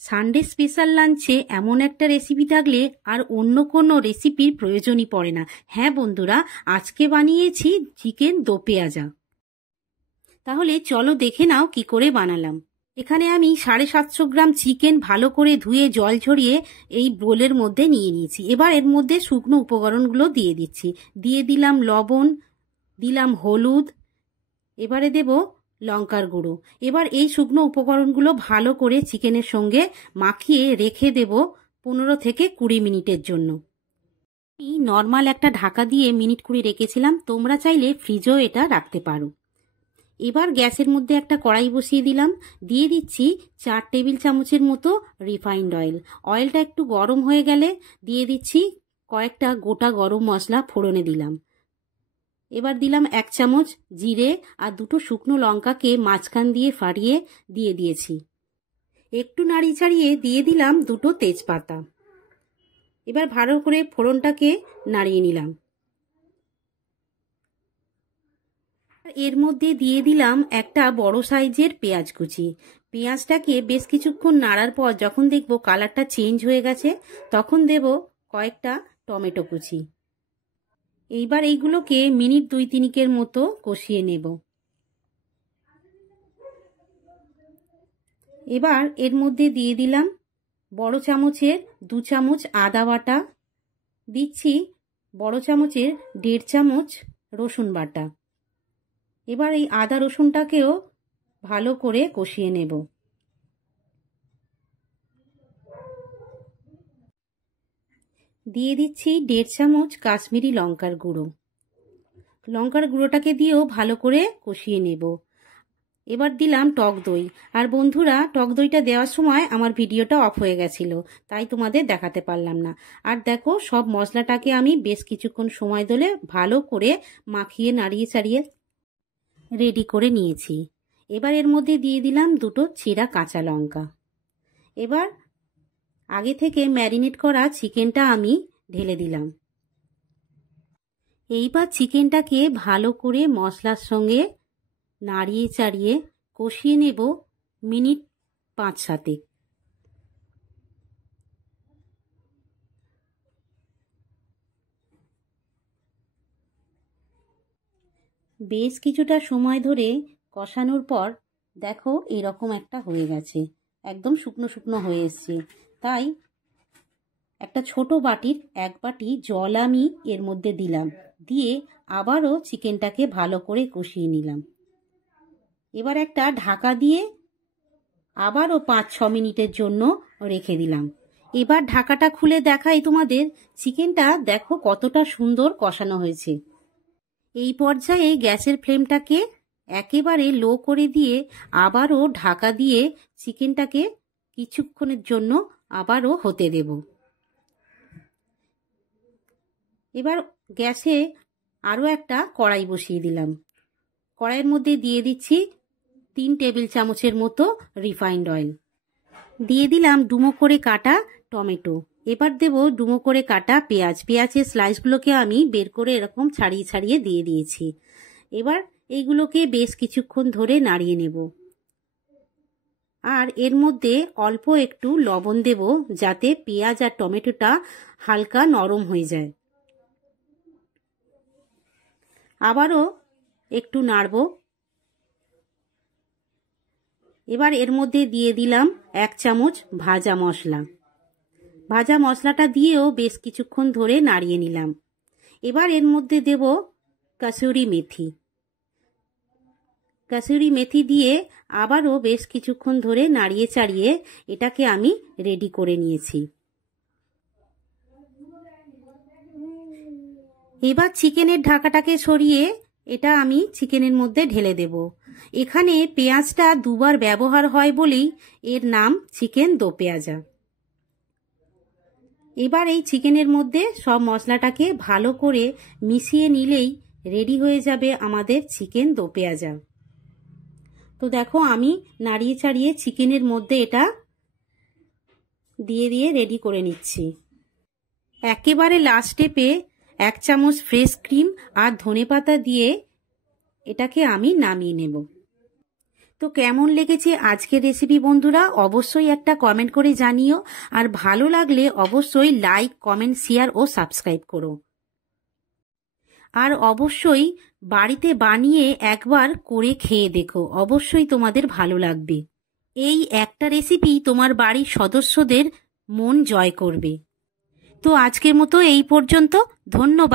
Sunday special লাঞ্চে এমন একটা রেসিপি থাকলে আর অন্য কোনো রেসিপির প্রয়োজনই পড়ে না। হ্যাঁ বন্ধুরা, আজকে বানিয়েছি চিকেন দো পেঁয়াজা। তাহলে চলো দেখে নাও কি করে বানালাম। এখানে আমি 750 গ্রাম চিকেন ভালো করে ধুয়ে জল ঝরিয়ে এই বোলের মধ্যে নিয়ে নিয়েছি। এবার এর মধ্যে শুকনো উপকরণগুলো দিয়ে দিচ্ছি। দিয়ে দিলাম লবণ, দিলাম হলুদ, এবারে দেব লঙ্কার গুঁড়ো। এবার এই শুকনো উপকরণগুলো ভালো করে চিকেনের সঙ্গে মাখিয়ে রেখে দেব 15 থেকে 20 মিনিটের জন্য। আমি নর্মাল একটা ঢাকা দিয়ে মিনিট 20 রেখেছিলাম, তোমরা চাইলে ফ্রিজেও এটা রাখতে পারো। এবার গ্যাসের মধ্যে একটা কড়াই বসিয়ে দিলাম, দিয়ে দিচ্ছি 4 টেবিল চামচের মতো রিফাইন্ড অয়েল। অয়েলটা একটু গরম হয়ে গেলে দিয়ে দিচ্ছি কয়েকটা গোটা গরম মশলা ফোড়নে দিলাম। এবার দিলাম 1 চামচ জিরে আর 2টো শুকনো লঙ্কাকে মাঝখান দিয়ে ফাটিয়ে দিয়ে দিয়েছি। একটু নাড়িয়ে চাড়িয়ে দিয়ে দিলাম 2টো তেজপাতা। এবার ভালো করে ফোড়নটাকে নাড়িয়ে নিলাম। এর মধ্যে দিয়ে দিলাম একটা বড় সাইজের পেঁয়াজ কুচি। পেঁয়াজটাকে বেশ কিছুক্ষণ নাড়ার পর যখন দেখব কালারটা চেঞ্জ হয়ে গেছে, তখন দেব কয়েকটা টমেটো কুচি। এইবার এইগুলোকে মিনিট 2-3 মতো কষিয়ে নেব। এবার এর মধ্যে দিয়ে দিলাম বড় চামচের 2 চামচ আদা বাটা, দিচ্ছি বড় চামচের 1.5 চামচ রসুন বাটা। এবার এই আদা রসুনটাকেও ভালো করে কষিয়ে নেব। দিয়ে দিচ্ছি 1.5 চামচ কাশ্মীরি লঙ্কার গুঁড়ো। লঙ্কার গুঁড়োটাকে দিয়েও ভালো করে কষিয়ে নেব। এবার দিলাম টক দই। আর বন্ধুরা, টক দইটা দেওয়ার সময় আমার ভিডিওটা অফ হয়ে গেছিল, তাই তোমাদের দেখাতে পারলাম না। আর দেখো, সব মশলাটাকে আমি বেশ কিছুক্ষণ সময় ধরে ভালো করে মাখিয়ে নাড়িয়ে চাড়িয়ে রেডি করে নিয়েছি। এবার এর মধ্যে দিয়ে দিলাম 2টো চিরা কাঁচা লঙ্কা। এবার আগে থেকে ম্যারিনেট করা চিকেনটা আমি ঢেলে দিলাম। এইবার চিকেনটাকে ভালো করে মশলার সঙ্গে নাড়িয়ে চাড়িয়ে কষিয়ে নেব মিনিট 5-7। বেশ কিছুটা সময় ধরে কষানোর পর দেখো এরকম একটা হয়ে গেছে, একদম শুকনো শুকনো হয়ে এসছে। তাই একটা ছোট বাটির 1 বাটি জল আমি এর মধ্যে দিলাম, দিয়ে আবারও চিকেনটাকে ভালো করে কষিয়ে নিলাম। এবার একটা ঢাকা দিয়ে আবারও 5-6 মিনিটের জন্য রেখে দিলাম। এবার ঢাকাটা খুলে দেখাই তোমাদের, চিকেনটা দেখো কতটা সুন্দর কষানো হয়েছে। এই পর্যায়ে গ্যাসের ফ্লেমটাকে একেবারে লো করে দিয়ে আবারও ঢাকা দিয়ে চিকেনটাকে কিছুক্ষণের জন্য আবারও হতে দেব। এবার গ্যাসে আরও একটা কড়াই বসিয়ে দিলাম। কড়াইয়ের মধ্যে দিয়ে দিচ্ছি 3 টেবিল চামচের মতো রিফাইন্ড অয়েল। দিয়ে দিলাম ডুমো করে কাটা টমেটো। এবার দেব ডুমো করে কাটা পেঁয়াজ। পেঁয়াজের স্লাইসগুলোকে আমি বের করে এরকম ছাড়িয়ে ছাড়িয়ে দিয়ে দিয়েছি। এবার এইগুলোকে বেশ কিছুক্ষণ ধরে নাড়িয়ে নেব। আর এর মধ্যে অল্প একটু লবণ দেব, যাতে পেঁয়াজ আর টমেটোটা হালকা নরম হয়ে যায়। আবারও একটু নাড়ব। এবার এর মধ্যে দিয়ে দিলাম 1 চামচ ভাজা মশলা। ভাজা মশলাটা দিয়েও বেশ কিছুক্ষণ ধরে নাড়িয়ে নিলাম। এবার এর মধ্যে দেব কসুরি মেথি। কসুরি মেথি দিয়ে আবারও বেশ কিছুক্ষণ ধরে নাড়িয়ে চাড়িয়ে এটাকে আমি রেডি করে নিয়েছি। এবার চিকেনের ঢাকাটাকে সরিয়ে এটা আমি চিকেনের মধ্যে ঢেলে দেব। এখানে পেঁয়াজটা 2 বার ব্যবহার হয় বলেই এর নাম চিকেন দো পেঁয়াজা। এবার এই চিকেনের মধ্যে সব মশলাটাকে ভালো করে মিশিয়ে নিলেই রেডি হয়ে যাবে আমাদের চিকেন দো পেঁয়াজা। তো দেখো, আমি নাড়িয়ে চাড়িয়ে চিকেনের মধ্যে এটা দিয়ে দিয়ে রেডি করে নিচ্ছি। একেবারে লাস্ট স্টেপে 1 চামচ ফ্রেশ ক্রিম আর ধনেপাতা দিয়ে এটাকে আমি নামিয়ে নেব। তো কেমন লেগেছে আজকের রেসিপি বন্ধুরা, অবশ্যই একটা কমেন্ট করে জানিও। আর ভালো লাগলে অবশ্যই লাইক, কমেন্ট, শেয়ার ও সাবস্ক্রাইব করো। আর অবশ্যই বাড়িতে বানিয়ে একবার করে খেয়ে দেখো, অবশ্যই তোমাদের ভালো লাগবে। এই একটা রেসিপি তোমার বাড়ির সদস্যদের মন জয় করবে। তো আজকের মতো এই পর্যন্ত, ধন্যবাদ।